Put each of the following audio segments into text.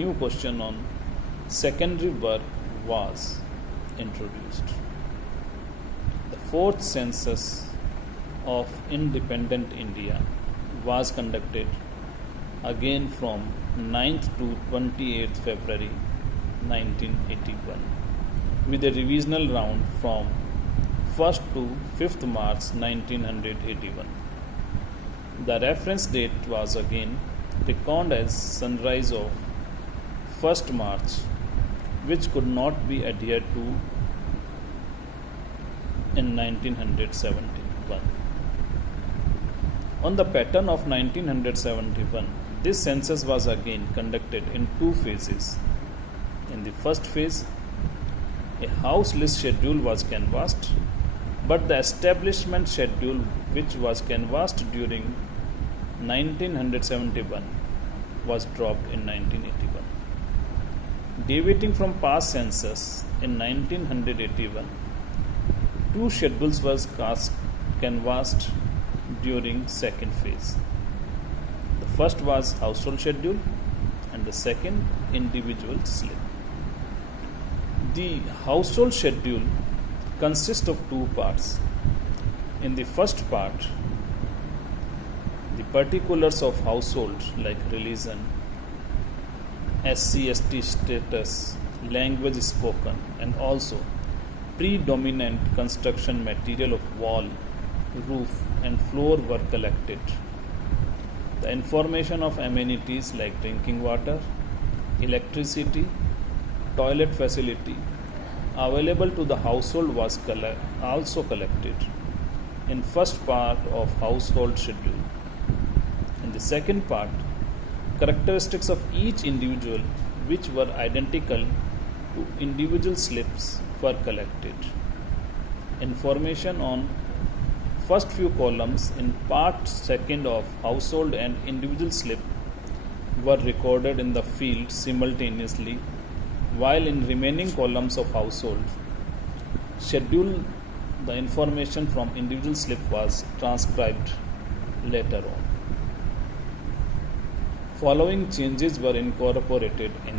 new question on secondary work was introduced. The fourth census of independent India was conducted again from 9th to 28th February 1981 with a revisional round from 1st to 5th March 1981. The reference date was again reckoned as sunrise of 1st March, which could not be adhered to in 1971. On the pattern of 1971, this census was again conducted in two phases. In the first phase, a house list schedule was canvassed, but the establishment schedule, which was canvassed during 1971, was dropped in 1981. Deviating from past census in 1981, two schedules were canvassed during second phase. The first was household schedule and the second individual slip. The household schedule consists of two parts. In the first part, the particulars of household like religion, SC/ST status, language spoken, and also predominant construction material of wall, roof, and floor were collected. The information of amenities like drinking water, electricity, toilet facility available to the household was also collected in first part of household schedule. In the second part, characteristics of each individual which were identical to individual slips were collected. Information on first few columns in part second of household and individual slip were recorded in the field simultaneously, while in remaining columns of household schedule the information from individual slip was transcribed later on. Following changes were incorporated in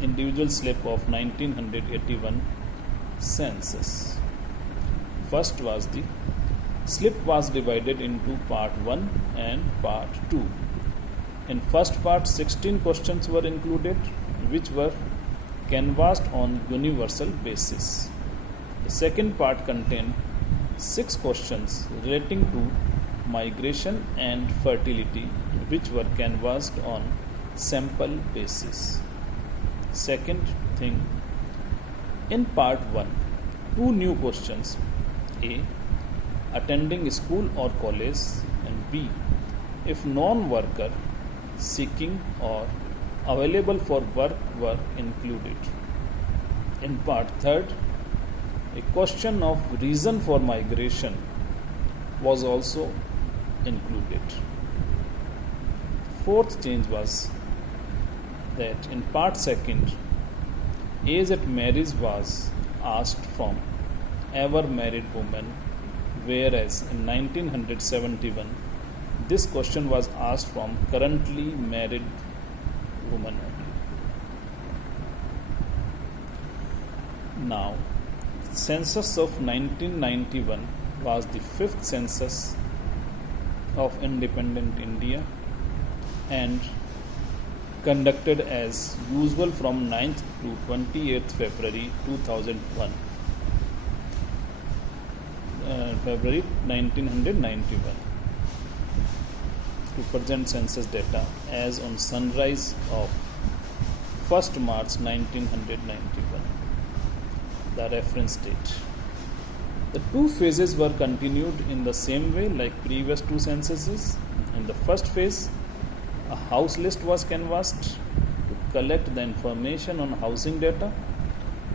individual slip of 1981 census. First was the slip was divided into part 1 and part 2. In first part, 16 questions were included, which were canvassed on universal basis. The second part contained 6 questions relating to migration and fertility, which were canvassed on sample basis. Second thing, in part 1, 2 new questions: A, attending school or college, and B, if non-worker, seeking or available for work were included. In part 3, a question of reason for migration was also included. Fourth change was that in part 2, age at marriage was asked from ever married woman, whereas in 1971 this question was asked from currently married woman only. Now, census of 1991 was the 5th census of independent India and conducted as usual from 9th to 28th February 2001. February 1991 to present census data as on sunrise of 1st March 1991, the reference date. The two phases were continued in the same way like previous two censuses. In the first phase, a house list was canvassed to collect the information on housing data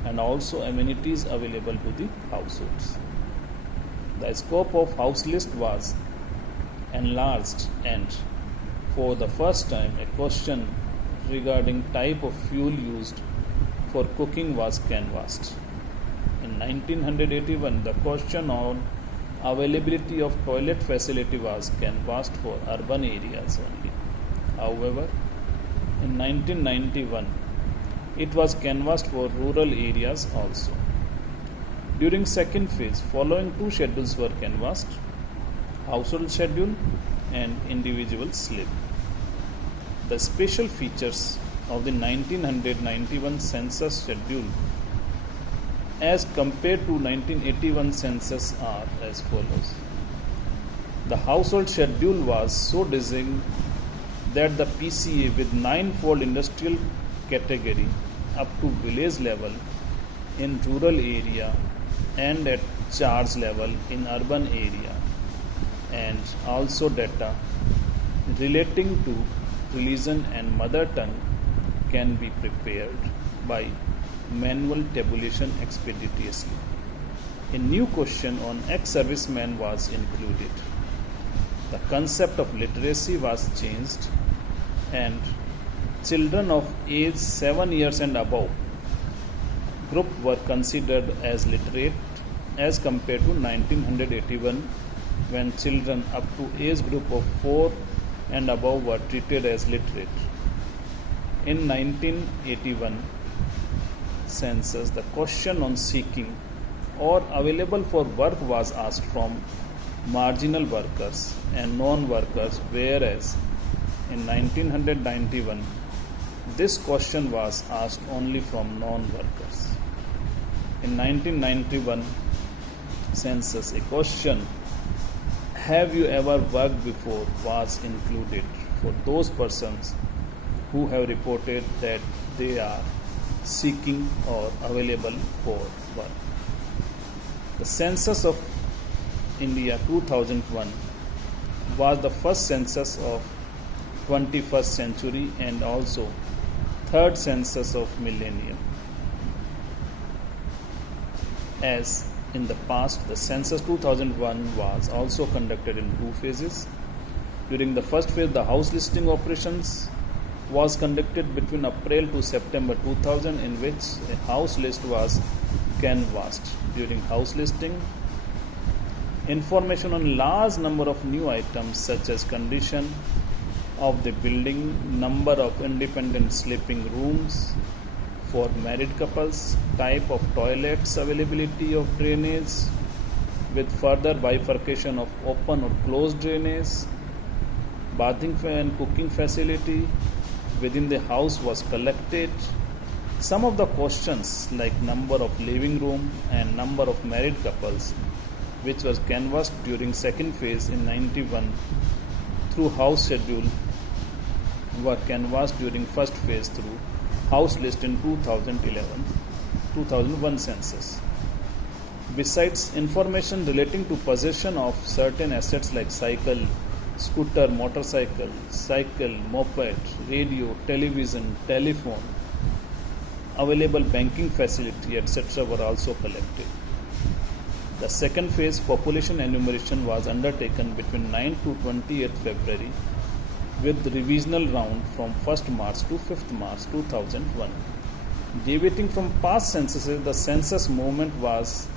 and also amenities available to the households. The scope of house list was enlarged, and for the first time a question regarding type of fuel used for cooking was canvassed. In 1981, the question on availability of toilet facility was canvassed for urban areas only. However, In 1991, it was canvassed for rural areas also. During second phase, following two schedules were canvassed: household schedule and individual slip. The special features of the 1991 census schedule as compared to 1981 census are as follows. The household schedule was so designed that the PCA with ninefold industrial category up to village level in rural area and at charge level in urban area, and also data relating to religion and mother tongue can be prepared by manual tabulation expeditiously. A new question on ex-servicemen was included. The concept of literacy was changed, and children of age 7 years and above group were considered as literate as compared to 1981, when children up to age group of 4 and above were treated as literate. In 1981 census, the question on seeking or available for work was asked from marginal workers and non-workers, whereas in 1991 this question was asked only from non-workers. In 1991 census, a question, "Have you ever worked before?" was included for those persons who have reported that they are seeking or available for work. The census of India 2001 was the first census of 21st century and also third census of millennium. As in the past, the census 2001 was also conducted in two phases. During the first phase, the house listing operations was conducted between April to September 2000, in which a house list was canvassed. During house listing, information on large number of new items such as condition of the building, number of independent sleeping rooms for married couples, type of toilets, availability of drainage with further bifurcation of open or closed drainage, bathing and cooking facility within the house was collected. Some of the questions like number of living room and number of married couples, which was canvassed during second phase in 91 through house schedule, were canvassed during first phase through house list in 2001 census. Besides information relating to possession of certain assets like cycle, scooter, motorcycle, cycle, moped, radio, television, telephone, available banking facility, etc. were also collected. The second phase population enumeration was undertaken between 9 to 28 February with the revisional round from 1st March to 5th March 2001. Deviating from past censuses, the census movement was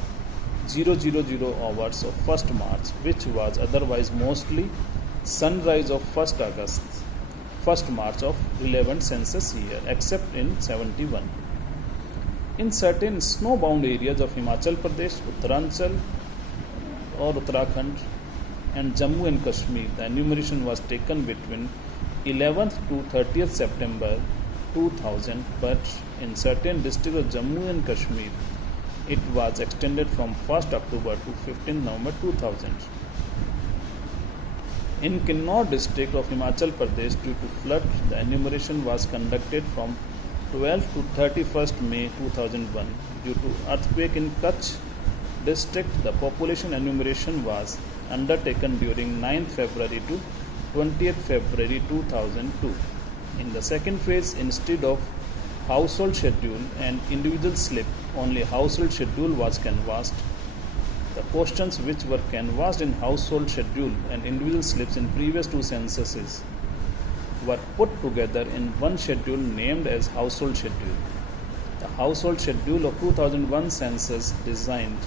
000 hours of 1st March, which was otherwise mostly sunrise of 1st August, 1st March of relevant census year, except in 71. In certain snow-bound areas of Himachal Pradesh, Uttaranchal or Uttarakhand and Jammu and Kashmir, the enumeration was taken between 11th to 30th September 2000, but in certain districts of Jammu and Kashmir, it was extended from 1st October to 15th November 2000. In Kinnaur district of Himachal Pradesh, due to flood, the enumeration was conducted from 12th to 31st May 2001. Due to earthquake in Kutch district, the population enumeration was undertaken during 9th February to 20th February 2002. In the second phase, instead of household schedule and individual slip, only household schedule was canvassed. The questions which were canvassed in household schedule and individual slips in previous two censuses were put together in one schedule named as household schedule. The household schedule of 2001 census designed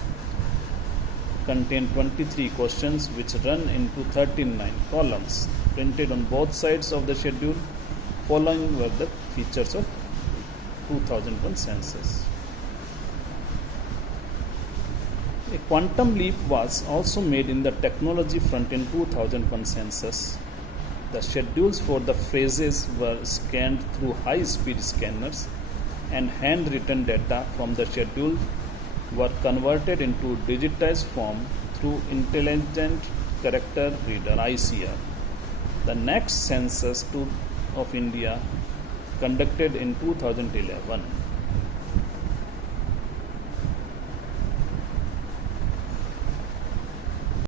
contained 23 questions which run into 39 columns printed on both sides of the schedule. Following were the features of 2001 census. A quantum leap was also made in the technology front in 2001 census. The schedules for the phrases were scanned through high-speed scanners, and handwritten data from the schedule were converted into digitized form through Intelligent Character Reader (ICR). The next census of India, conducted in 2011,